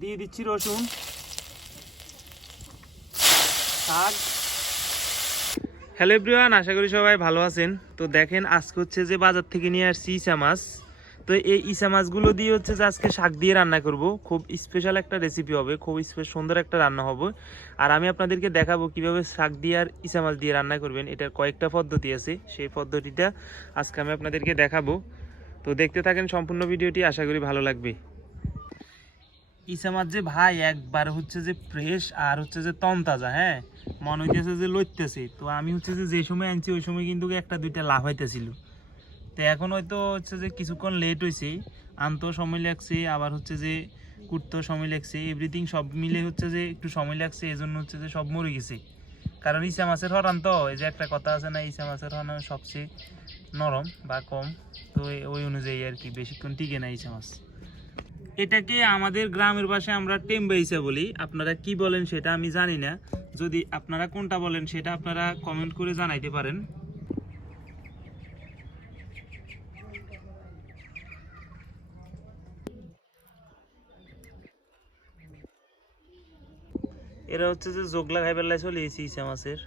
দিয়ে দিচ্ছি রসুন, শাক। হ্যালো এভরিওয়ান, আশা করি সবাই ভালো আছেন। তো দেখেন আজকে হচ্ছে যে বাজার থেকে নিয়ে আসছি ইসা মাছ। তো এই ইসা মাছগুলো দিয়ে হচ্ছে যে আজকে শাক দিয়ে রান্না করব। খুব স্পেশাল একটা রেসিপি হবে, খুব সুন্দর একটা রান্না হবে। আর আমি আপনাদেরকে দেখাবো কিভাবে শাক দিয়ে আর ইসা মাছ দিয়ে রান্না করবেন। এটার কয়েকটা পদ্ধতি আছে, সেই পদ্ধতিটা আজকে আমি আপনাদেরকে দেখাবো। তো দেখতে থাকেন সম্পূর্ণ ভিডিওটি, আশা করি ভালো লাগবে। ইসা মাছ যে ভাই একবার হচ্ছে যে ফ্রেশ আর হচ্ছে যে তনতাজা, হ্যাঁ মনে হইতেছে যে লইতেছে। তো আমি হচ্ছে যে সময় আনছি ওই সময় কিন্তু একটা দুইটা লাভ হইতেছিল। তো এখন হয়তো হচ্ছে যে কিছুক্ষণ লেট হয়েছে, আনতেও সময় লাগছে, আবার হচ্ছে যে কুটতেও সময় লাগছে, এভরিথিং সব মিলে হচ্ছে যে একটু সময় লাগছে। এই জন্য হচ্ছে যে সব মরে গেছে। কারণ ইসা মাছের হরান তো, এই যে একটা কথা আছে না, ইসা মাছের হরান সবচেয়ে নরম বা কম। তো ওই অনুযায়ী আর কি বেশিক্ষণ টিকে না ইসা মাছ। এটাকে আমাদের গ্রামের ভাষায় আমরা টেম্বা ইসা বলি। আপনারা কি বলেন সেটা আমি জানি না। যদি আপনারা কোনটা বলেন সেটা আপনারা কমেন্ট করে জানাইতে পারেন। এরা হচ্ছে যে জোগলা খাইবার লাই চলে এসেছি ইসা মাছের।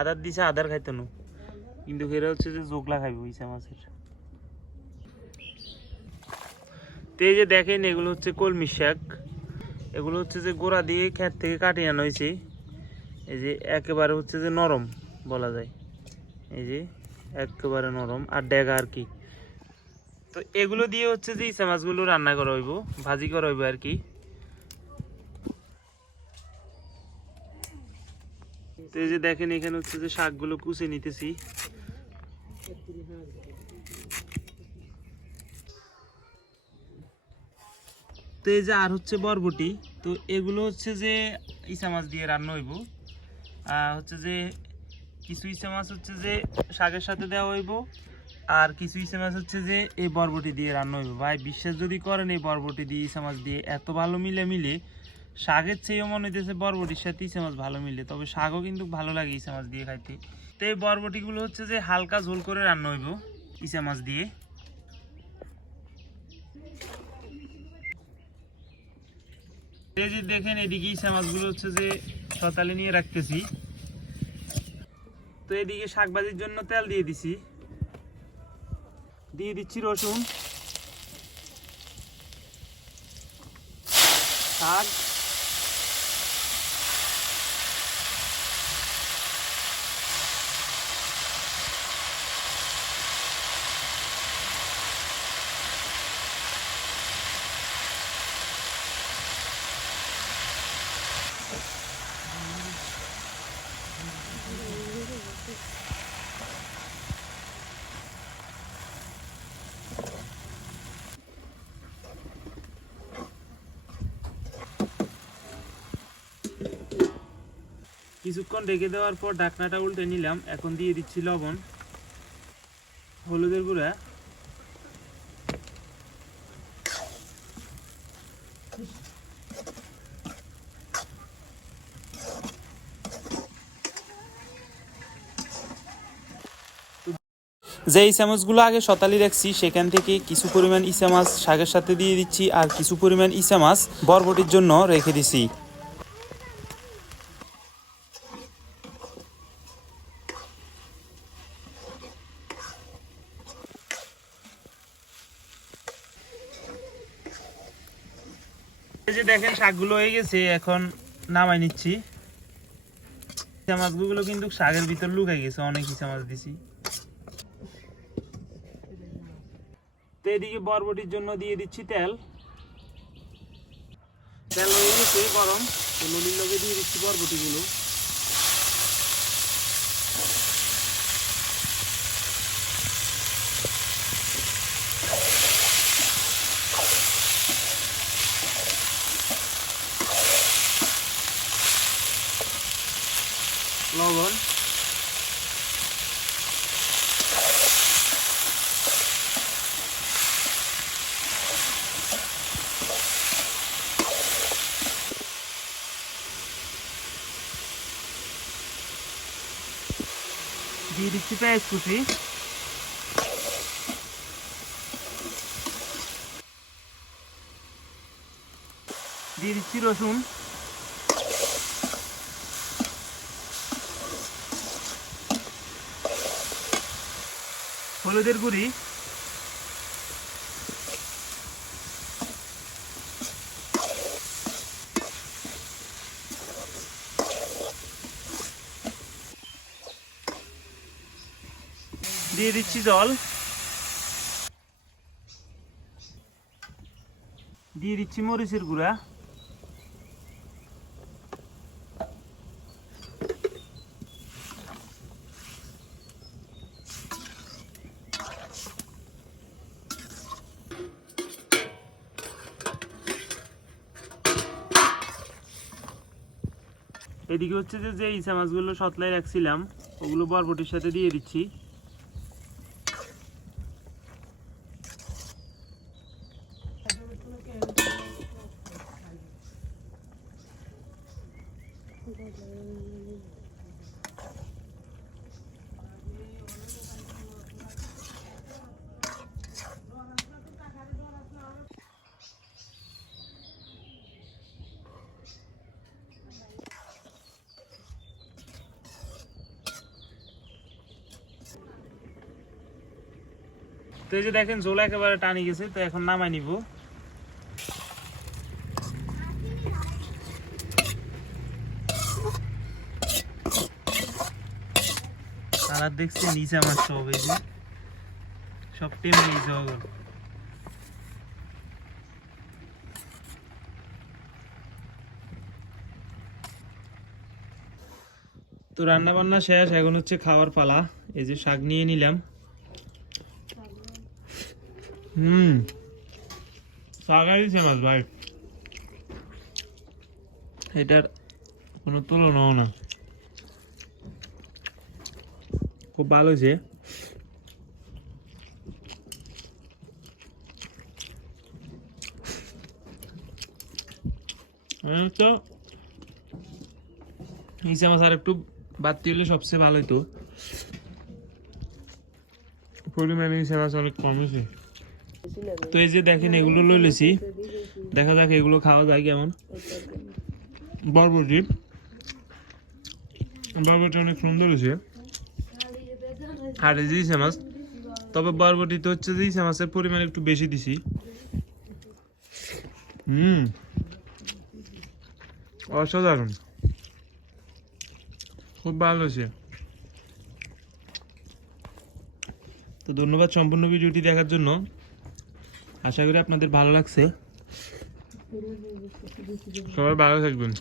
আদার দিছে, আদার খাইতো না, কিন্তু এরা হচ্ছে যে জোগলা খাইব ইসা মাছের। তো এই যে দেখেন এগুলো হচ্ছে কলমি শাক। এগুলো হচ্ছে যে গোড়া দিয়ে ক্ষেত থেকে কাটিয়ে আনা হয়েছে। এই যে একেবারে হচ্ছে যে নরম বলা যায়, এই যে একেবারে নরম আর ডেগা আর কি। তো এগুলো দিয়ে হচ্ছে যে ইসা মাছগুলো রান্না করা হইব, ভাজি করা হইব আর কি। তো এই যে দেখেন এখানে হচ্ছে যে শাকগুলো কুচে নিতেছি। তো এই যে আর হচ্ছে বরবটি। তো এগুলো হচ্ছে যে ইসা মাছ দিয়ে রান্না হইব। হচ্ছে যে কিছু ইসা মাছ হচ্ছে যে শাকের সাথে দেওয়া হইব, আর কিছু ইসা মাছ হচ্ছে যে এই বরবটি দিয়ে রান্না হইব। ভাই বিশ্বাস যদি করেন, এই বরবটি দিয়ে ইসা মাছ দিয়ে এত ভালো মিলে শাকের চেয়েও মনে হইতেছে বরবটির সাথে ইসা মাছ ভালো মিলে। তবে শাকও কিন্তু ভালো লাগে ইসা মাছ দিয়ে খাইতে। তো এই বরবটিগুলো হচ্ছে যে হালকা ঝোল করে রান্না হইব ইসা মাছ দিয়ে। এই যে দেখেন এদিকে ইসা মাছগুলো হচ্ছে যে সতালে নিয়ে রাখতেছি। তো এদিকে শাক ভাজির জন্য তেল দিয়ে দিছি, দিয়ে দিচ্ছি রসুন, শাক, কিছুক্ষণ ঢেকে দেওয়ার পর ঢাকনাটা উল্টে নিলাম। এখন দিয়ে দিচ্ছি লবণ, হলুদের গুঁড়া, যে ইসা মাছগুলো আগে সতালি রাখছি সেখান থেকে কিছু পরিমাণ ইসা মাছ শাকের সাথে দিয়ে দিচ্ছি, আর কিছু পরিমাণ ইসা মাছ বরবটির জন্য রেখে দিছি। এই যে দেখেন শাকগুলো হয়ে গেছে, এখন নামাই নিচ্ছি। ইসা মাছগুলো কিন্তু শাকের ভিতর লুকাই গেছে, অনেক ইসা মাছ দিছি। তো এদিকে বরবটির জন্য দিয়ে দিচ্ছি তেল। তেল হয়ে গেছে গরম, তো নলির লগে দিয়ে দিচ্ছি বরবটিগুলো। লবণ, দিয়ে দিচ্ছি পেঁয়াজ কুচি, দিয়ে দিচ্ছি রসুন, হলুদের গুঁড়ি, দিয়ে দিচ্ছি জল, দিয়ে দিচ্ছি মরিচের গুঁড়া, এদিকে হচ্ছে যে ইসা মাছগুলো সতলাই রাখছিলাম ওগুলো বরবটির সাথে দিয়ে দিচ্ছি। তো এই যে দেখেন ঝোল একেবারে টানি গেছে, তো এখন নামাই নিব। কালার দেখছেন নিচে আমার সব এই যে সব টেমে গেছে ওগুলো। তো রান্না বান্না শেষ, এখন হচ্ছে খাওয়ার পালা। এই যে শাক নিয়ে নিলাম। শাকারি মাছ ভাই, এটার কোনো তুলনাও না, খুব ভালো হয়েছে। তো ইসা মাছ আর একটু বাড়তি হলে সবচেয়ে ভালো হতো, পরিমাণে ইসা মাছ অনেক কম হয়েছে। তো এই যে দেখেন এগুলো লইলেছি, দেখা যাক এগুলো খাওয়া যায় কেমন। বরবটি অনেক সুন্দর হয়েছে, আর এই যে ইসা মাছ, তবে বরবটিতে হচ্ছে যে ইসা মাছের পরিমাণ একটু বেশি দিছি। অসাধারণ, খুব ভালো হয়েছে। তো ধন্যবাদ সম্পূর্ণ ভিডিওটি দেখার জন্য, আশা করি আপনাদের ভালো লাগছে। সবাই ভালো থাকবেন।